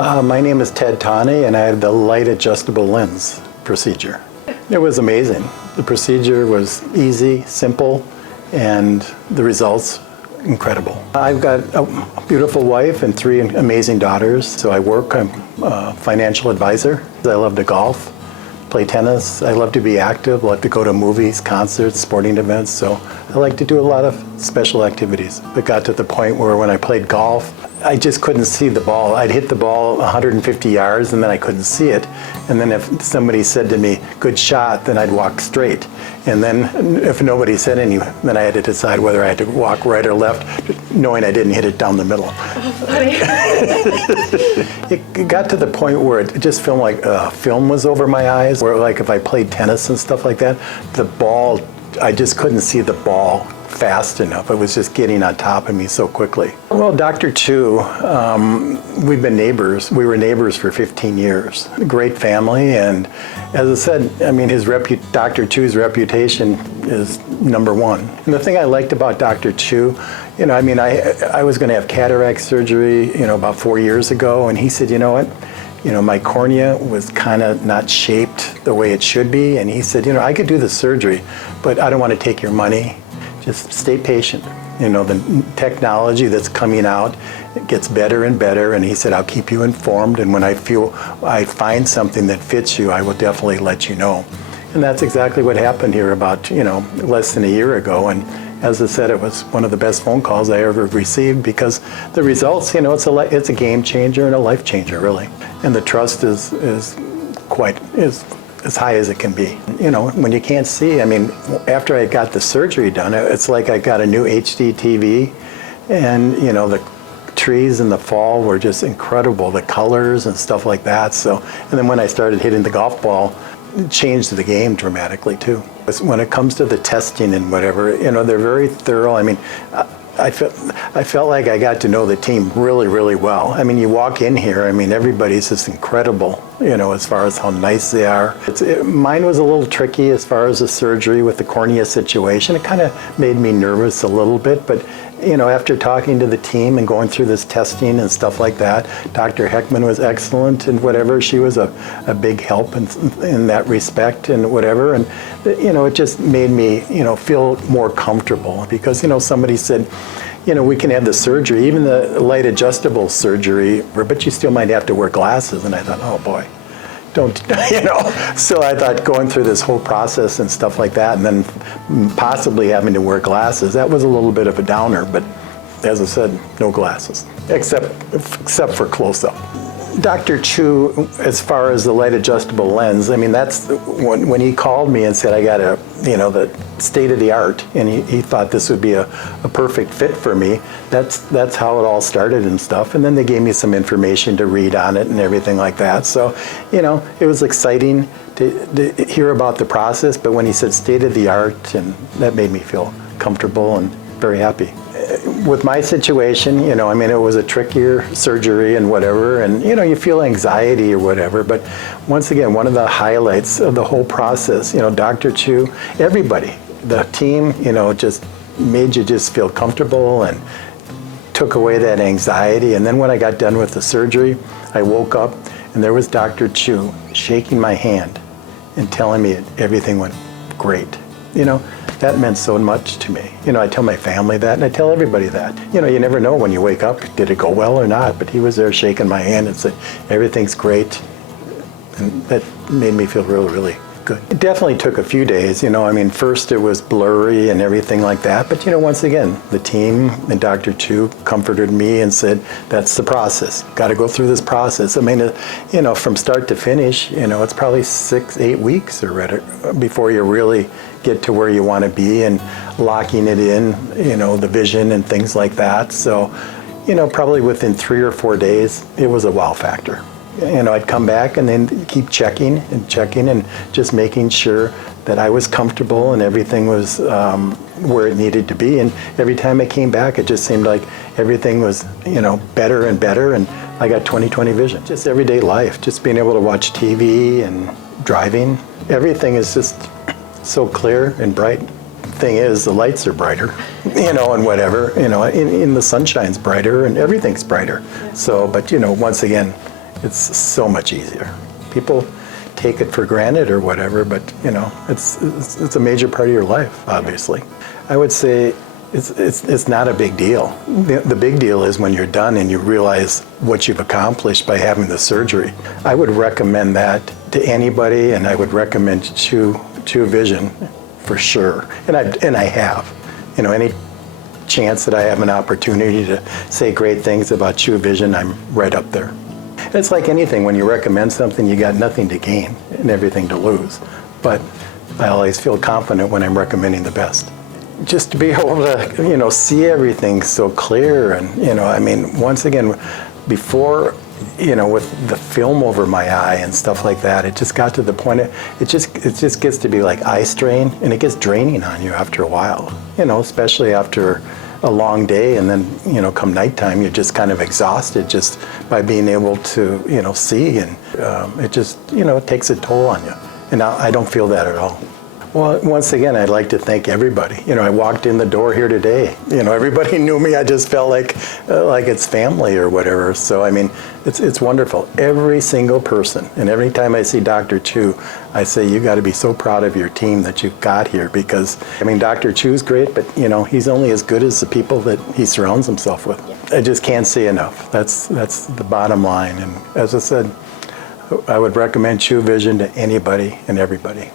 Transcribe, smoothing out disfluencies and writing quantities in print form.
My name is Ted Tawney, and I had the light adjustable lens procedure. It was amazing. The procedure was easy, simple, and the results incredible. I've got a beautiful wife and 3 amazing daughters. So I'm a financial advisor. I love to golf, play tennis. I love to be active, I like to go to movies, concerts, sporting events. So I like to do a lot of special activities. It got to the point where when I played golf, I just couldn't see the ball. I'd hit the ball 150 yards and then I couldn't see it. And then if somebody said to me, good shot, then I'd walk straight. And then if nobody said anything, then I had to decide whether I had to walk right or left, knowing I didn't hit it down the middle. Oh, funny. It got to the point where it just felt like film was over my eyes, where like if I played tennis and stuff like that, the ball, I just couldn't see the ball fast enough. It was just getting on top of me so quickly. Well, Dr. Chu, we've been neighbors. We were neighbors for 15 years. A great family, and as I said, I mean, Dr. Chu's reputation is #1. And the thing I liked about Dr. Chu, you know, I mean, I was going to have cataract surgery, you know, about 4 years ago, and he said, you know what? You know, my cornea was kind of not shaped the way it should be, and he said, you know, I could do the surgery, but I don't want to take your money. Just stay patient. You know, the technology that's coming out, it gets better and better, and he said, I'll keep you informed, and when I feel I find something that fits you, I will definitely let you know. And that's exactly what happened here about, you know, less than a year ago. And as I said, it was one of the best phone calls I ever received, because the results, you know, it's a game changer and a life changer, really. And the trust is as high as it can be. You know, when you can't see, I mean, after I got the surgery done, it's like I got a new HD TV, and, you know, the trees in the fall were just incredible, the colors and stuff like that. So, and then when I started hitting the golf ball, it changed the game dramatically too. When it comes to the testing and whatever, you know, they're very thorough. I mean, I felt like I got to know the team really, really well. I mean, you walk in here, I mean, everybody's just incredible, you know, as far as how nice they are. Mine was a little tricky as far as the surgery with the cornea situation. It kind of made me nervous a little bit, but, you know, after talking to the team and going through this testing and stuff like that, Dr. Heckman was excellent and whatever. She was a big help in that respect and whatever. And, you know, it just made me, you know, feel more comfortable, because, you know, somebody said, you know, we can have the surgery, even the light adjustable surgery, but you still might have to wear glasses. And I thought, oh boy, don't, you know. So I thought going through this whole process and stuff like that, and then possibly having to wear glasses, that was a little bit of a downer. But as I said, no glasses, except for close-up. Dr. Chu, as far as the light adjustable lens, I mean, that's when he called me and said I got a, you know, the state of the art, and he thought this would be a perfect fit for me. That's how it all started and stuff. And then they gave me some information to read on it and everything like that. So, you know, it was exciting to hear about the process. But when he said state of the art, and that made me feel comfortable and very happy. With my situation, you know, I mean, it was a trickier surgery and whatever, and, you know, you feel anxiety or whatever, but once again, one of the highlights of the whole process, you know, Dr. Chu, everybody, the team, you know, just made you just feel comfortable and took away that anxiety. And then when I got done with the surgery, I woke up and there was Dr. Chu shaking my hand and telling me everything went great. You know, that meant so much to me. You know, I tell my family that, and I tell everybody that. You know, you never know when you wake up, did it go well or not? But he was there shaking my hand and said, everything's great. And that made me feel really, really good. It definitely took a few days. You know, I mean, first it was blurry and everything like that. But, you know, once again, the team and Dr. Chu comforted me and said, that's the process. Got to go through this process. I mean, you know, from start to finish, you know, it's probably 6-8 weeks or before you really get to where you want to be and locking it in, you know, the vision and things like that. So, you know, probably within 3 or 4 days, it was a wow factor. You know, I'd come back and then keep checking and just making sure that I was comfortable and everything was where it needed to be. And every time I came back, it just seemed like everything was, you know, better and better. And I got 20/20 vision. Just everyday life, just being able to watch TV and driving. Everything is just so clear and bright. Thing is, the lights are brighter, you know, and whatever, you know, in the sunshine's brighter and everything's brighter. So, but, you know, once again, it's so much easier. People take it for granted or whatever, but you know, it's a major part of your life, obviously. I would say it's not a big deal. The big deal is when you're done and you realize what you've accomplished by having the surgery. I would recommend that to anybody, and I would recommend Chu Vision for sure. And I have. You know, any chance that I have an opportunity to say great things about Chu Vision, I'm right up there. It's like anything, when you recommend something, you got nothing to gain and everything to lose. But I always feel confident when I'm recommending the best. Just to be able to, you know, see everything so clear, and, you know, I mean, once again, before, you know, with the film over my eye and stuff like that, it just got to the point, it just gets to be like eye strain, and it gets draining on you after a while, you know, especially after a long day, and then, you know, come nighttime, you're just kind of exhausted just by being able to, you know, see, and it just, you know, it takes a toll on you. And I don't feel that at all. Well, once again, I'd like to thank everybody. You know, I walked in the door here today. You know, everybody knew me. I just felt like it's family or whatever. So, I mean, it's wonderful. Every single person, and every time I see Dr. Chu, I say, you got to be so proud of your team that you've got here, because, I mean, Dr. Chu's great, but, you know, he's only as good as the people that he surrounds himself with. Yeah. I just can't say enough. That's the bottom line. And as I said, I would recommend Chu Vision to anybody and everybody.